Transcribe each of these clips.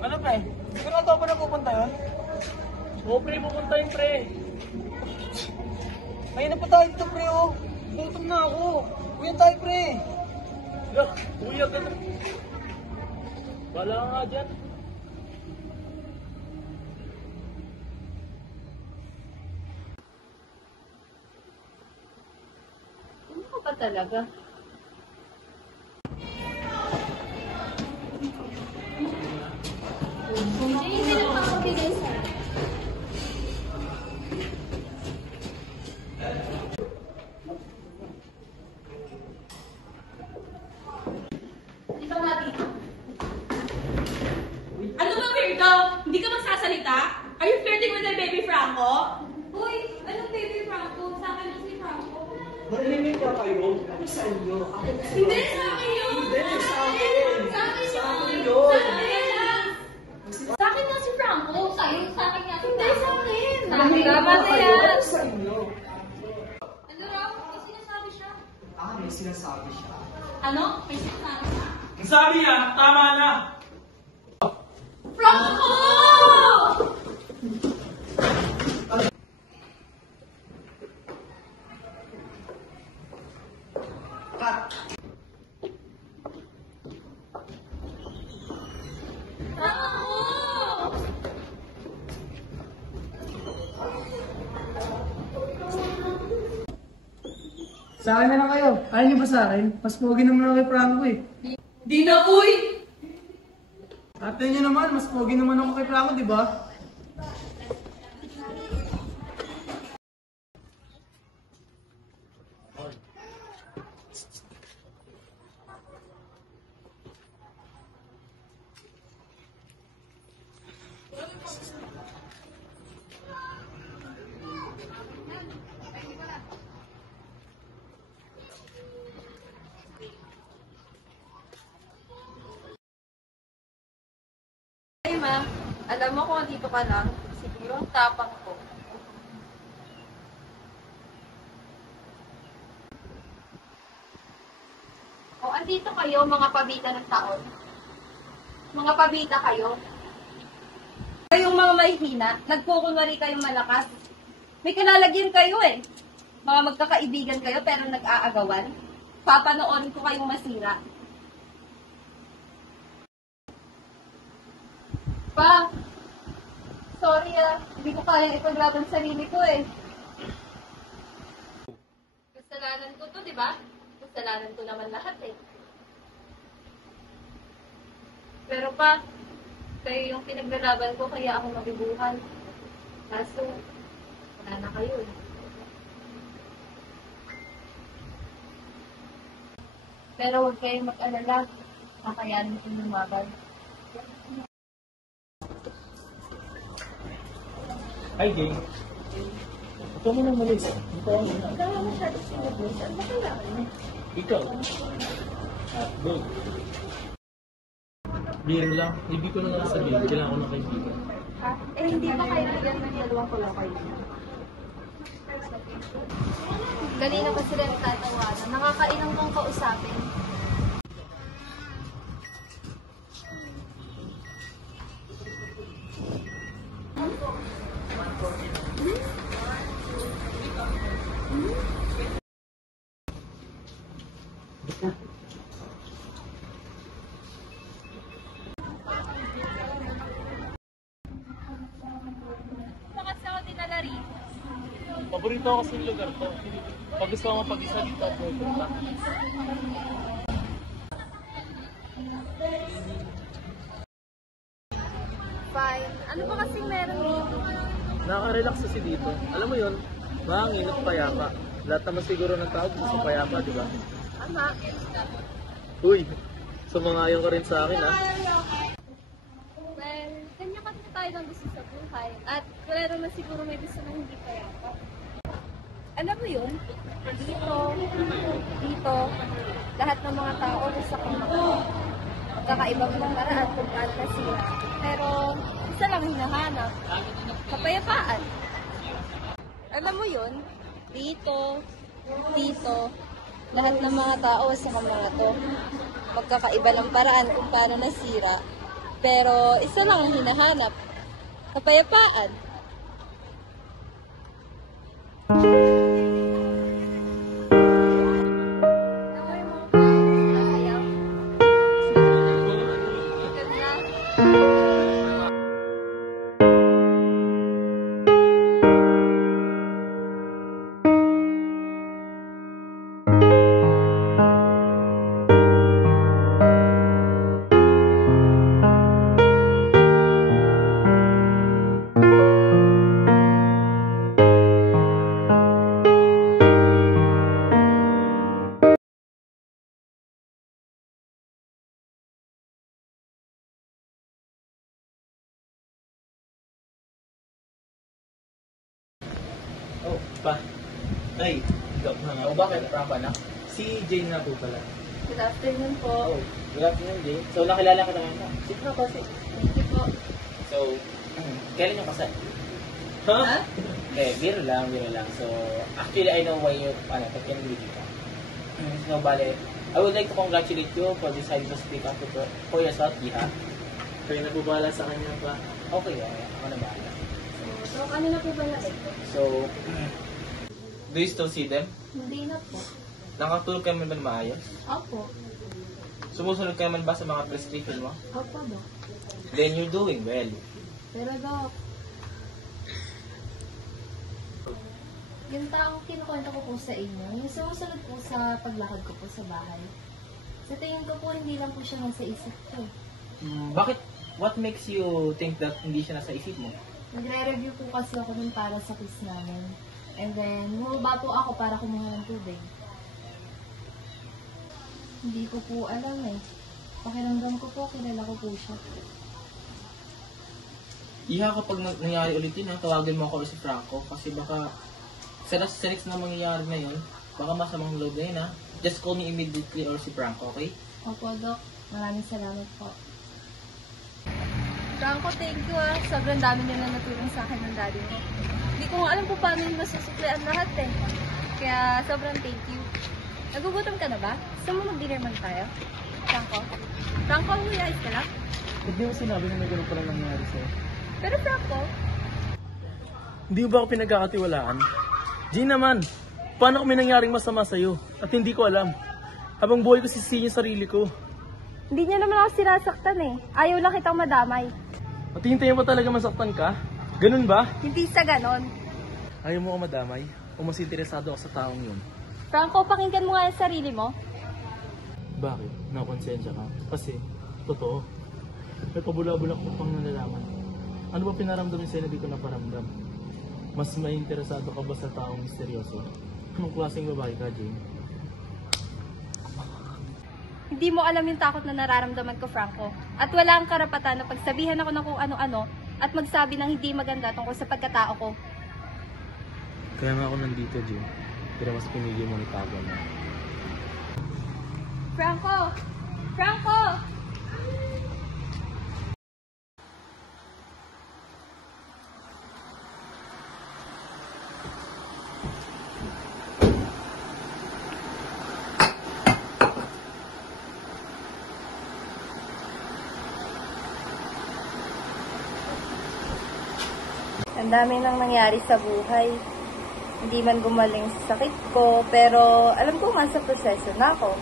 Ano pre? Sigurado ba na pupunta yun? Oo pre, pupunta yun pre. Ayun na pa tayo dito pre oh. Gutom na ako. Uyan tayo pre. Kuya ka na. Wala ka nga dyan. Ano ka ba talaga? Hindi na makakabigay sa Ikaw na dito. Ano ba, Virgo? Hindi ka magsasalita? Are you flirting with my baby Franco? Uy, anong baby Franco? Sa akin si Franco. Marinig ka kayo? Ano sa inyo? Hindi, sa akin yun! Hindi, sa akin. Sa akin Sa akin yun! yun. Sa akin! Sa akin nga si Franco! Sa'yo, sa akin nga. Hindi, sa akin! Tama na yan. Ano sa inyo? Ano raw? May sinasabi siya. May sinasabi siya. Ano? May sinasabi ka? Ang sabi niya, tama na. Franco! Cut! Franco! Sa akin na lang kayo. Ayaw niyo ba sa akin? Mas pogi naman ako kay Franco eh. Di na, uy! Ate niyo naman, mas pogi naman ako kay Franco, di ba? Ay, ma. Alam mo kung dito ka lang, siguro ang tapang ko. O, andito kayo, mga pabita ng taon. Mga pabita kayo. Kayong mga mahihina, nagkukunwari kayong malakas. May kinalagyan kayo eh. Mga magkakaibigan kayo pero nag-aagawan. Papanoorin ko kayong masira. Pa, sorry hindi ko kayang ipaglaban sarili ko eh. Kasalanan ko to, di ba? Kasalanan ko naman lahat eh. Pero pa, kayo yung pinaglalaban ko kaya ako mabibuhan. Kaso, wala na kayo eh. Pero huwag kayong mag-alala. Kakayanin ko lumaban. Hi, Jay. Ito mo nang malis. Ito ang muna. Kaya masyado sinabos. Ano ba kailangan? Ikaw. Go. Biro lang. Hindi ko na lang sabihin. Kailangan ko ng kaibigan. Ha? Eh, hindi ba kaibigan ng dalawang ko lang kayo? Dali na ba sila nagtatawanan? Nakakainang kong kausapin. Bakit ako dinala rito? Paborito ko kasi yung lugar to. Pag gusto ko mapag-isa dito at pupunta. Fine. Ano ba kasing meron dito? Nakaka-relax kasi dito. Alam mo yun, mahangin at payapa. Lahat naman siguro ng tao gusto payapa, di ba? Ama. Uy, sumangayon ka rin sa akin ah. Well, kanya kasi tayo talagang gusto sa buhay. At wala naman siguro may gusto na hindi payapa. Alam mo yun? Dito, lahat ng mga tao gusto kang magkakaibang mga paraan kung paano na sila. Pero isa lang hinahanap, kapayapaan. Alam mo yun? Dito, lahat ng mga tao sa mga to, magkakaiba ng paraan kung paano nasira. Pero isa lang ang hinahanap, kapayapaan. Oh, pa. Ay, ikaw na nga. Bakit? Prank anak? Si Jane na po pala. Good afternoon po. Oh, good afternoon, Jane. So, nakilala ka naman na. Sige na kasi. Thank you po. So, kailan yung kasal? Huh? Eh, biro lang. So, actually, I know why you, takin with you ka. So, bale, I would like to congratulate you for deciding to speak up for yourself, Iha. Kayo na po bahala sa kanya pa. Okay, ako na bahala. So, ano na po ba na ito? So, do you still see them? Hindi na po. Nakatulog ka man ba na maayos? Opo. Sumusunod ka man ba sa mga prescription mo? Opo, Dok. Then you're doing well. Pero, Dok, yung taong kinukwento ko po sa inyo, yung sumusunod po sa paglakad ko po sa bahay. Sa tingin ko po, hindi lang po siya nasa isip ko. Bakit? What makes you think that hindi siya nasa isip mo? Nagre-review po kasi ako nun para sa quiz namin. And then, bumaba po ako para kumuha ng tubig. Hindi ko po alam eh. Pakiramdam ko po, kilala ko po siya. Iha, kapag nangyari ulit yun, tawagin mo ako si Franco kasi baka sa next na mangyayari na yun, baka masamang loob na yun ha. Just call me immediately or si Franco, okay? Opo, Dok. Maraming salamat po. Franco, thank you ah. Sobrang dami niyo na natulong sa akin ng daddy mo. Hindi ko nga alam kung paano yung masusuklian lahat eh. Kaya sobrang thank you. Nagugutom ka na ba? Gusto mo mag-dinner man tayo? Franco? Franco, huyayos ka lang? Hindi mo sinabi na may ganun palang nangyari sa'yo. Pero Franco, Hindi mo ba ako pinagkakatiwalaan? Di naman, paano kung may nangyaring masama sa'yo? At hindi ko alam. Habang buhay ko sisihin yung sarili ko. hindi niya naman ako sinasaktan eh. Ayaw lang kitang madamay. At hintayin mo talaga masaktan ka? Ganun ba? Hindi sa ganon. Ayaw mo ako madamay? O mas interesado ako sa taong yun? Franco, pakinggan mo nga ang sarili mo. Bakit? Nakonsensya ka? Kasi, totoo. May pabula-bula ko pang nalalaman. Ano ba pinaramdamin sa'yo na di ko naparamdam? Mas may interesado ka ba sa taong misteryoso? Anong klaseng babae ka, Jane? Hindi mo alam yung takot na nararamdaman ko, Franco. At wala ang karapatan na pagsabihan ako ng kung ano-ano at magsabi ng hindi maganda tungkol sa pagkatao ko. Kaya nga ako nandito, Jane. Pero mas pinigil mo itago mo. Franco! Franco! Ang dami nang nangyari sa buhay. Hindi man gumaling sa sakit ko, pero alam ko nga sa proseso na ako.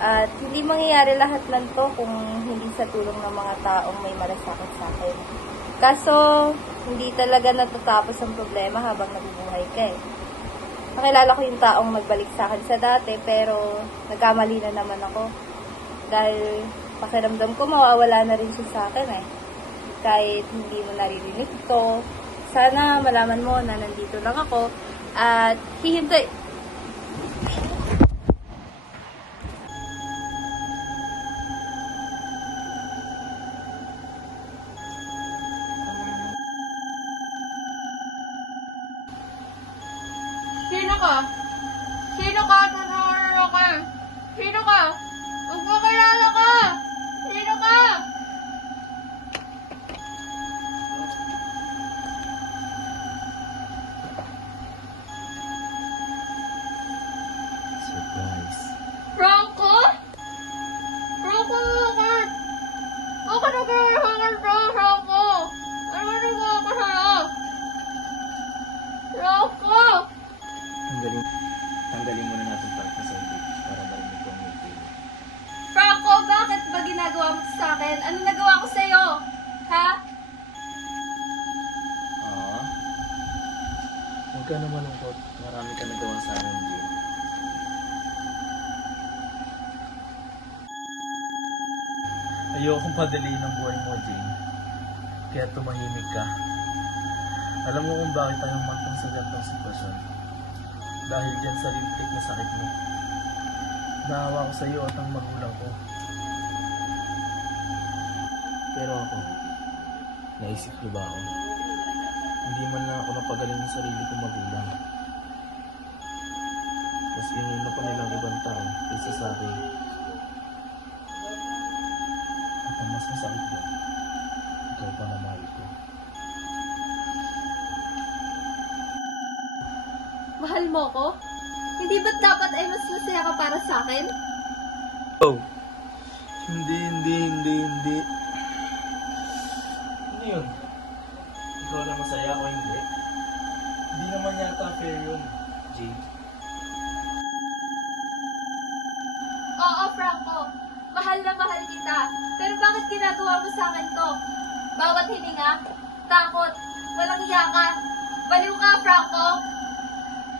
At hindi mangyayari lahat ng to kung hindi sa tulong ng mga taong may malasakit sa akin. Kaso, hindi talaga natatapos ang problema habang nabubuhay ka eh. Nakilala ko yung taong nagbalik sa akin sa dati, pero nagkamali na naman ako. Dahil pakiramdam ko mawawala na rin siya sa akin eh. Kahit hindi mo naririnig to, sana malaman mo na nandito lang ako at hihintay. ka? Sino ka? Tanong ka. Sino ka? Magpakilala ka! Sino ka? Surprise. Franco? Franco, bakit? Bakit nagkakaroon ka, Franco? Ano ba nagawa ko sa'yo? Franco! Tanggalin muna natin part na sa ibig para marinig ko ang ngipin. Franco, bakit ba ginagawa mo sa akin? Ano nagawa ko sa'yo? Ha? Huwag ka naman malungkot. Marami ka nagawa sa akin, Jane. Ayokong padaliin ang buhay mo, Jane. Kaya tumahimik ka. Alam mo kung bakit tayo magtong sa ganitong sitwasyon. Dahil dyan sa lintik na sakit mo. Naawa ko sa iyo at ang magulang ko. Pero ako, naisip niyo ba ako? Hindi man lang ako napagaling ng sarili kong magulang. Mas inuna pa nilang ibang tao kaysa sa akin. At ang mas masakit doon, ikaw pa na mahal ko. Mahal mo ko? Hindi ba't dapat ay mas masaya ka para sa akin? Oh! Hindi. Ano yun? Ikaw na masaya ako, hindi? Hindi naman yata fair yun, Jane. Oo, Franco. Mahal na mahal kita. Pero bakit ginagawa mo sa akin to? Bawat hininga, takot, walang hiya ka. Baliw ka, Franco.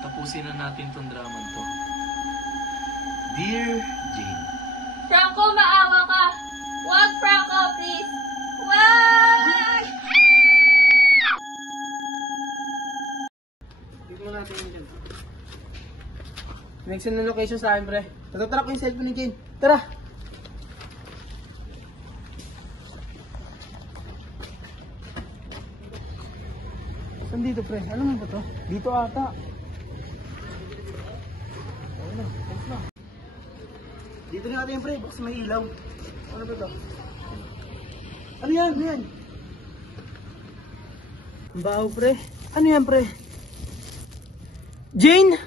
Tapusin na natin tong drama to. Dear Jane. Franco, maawa ka. Wag, Franco, please. Wag! Tignan natin yun dyan. Next na location sa akin, pre. Tatatrack ko yung cellphone ni Jane. Tara! Saan dito, pre? Alam mo ba to? Dito ata. Ayun na, ayos na. Dito na natin, pre. Baka may ilaw. Ano ba to? Ano yan? Ano yan? Ang baho, pre. Ano yan, pre? Jane?